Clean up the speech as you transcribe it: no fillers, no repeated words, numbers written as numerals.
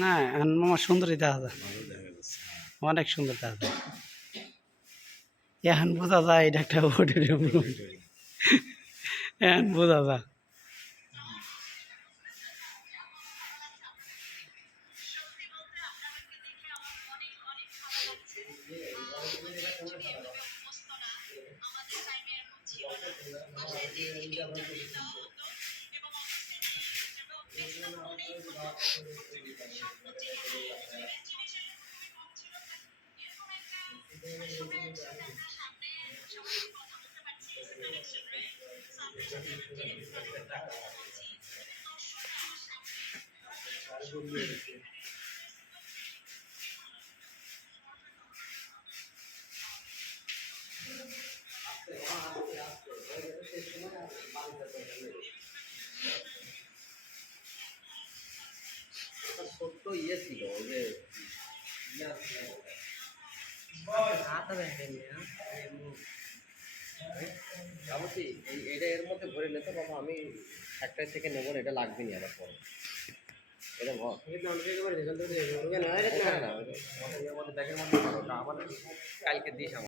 না মামা সুন্দরই দেখা যায়, অনেক সুন্দর দেখা যায়। এখন বোঝা যায় এটা একটা অডিটোরিয়াম রুম, এখন বোঝা যায়। ছোট্ট ইয়ে ছিল ওই যে এইটা এর মধ্যে ভরে নিতে বাবা, আমি একটাই থেকে নেবো না, এটা লাগবে না আবার পরে। এটা ভর না, ব্যাগের মধ্যে কালকে দিস আমার।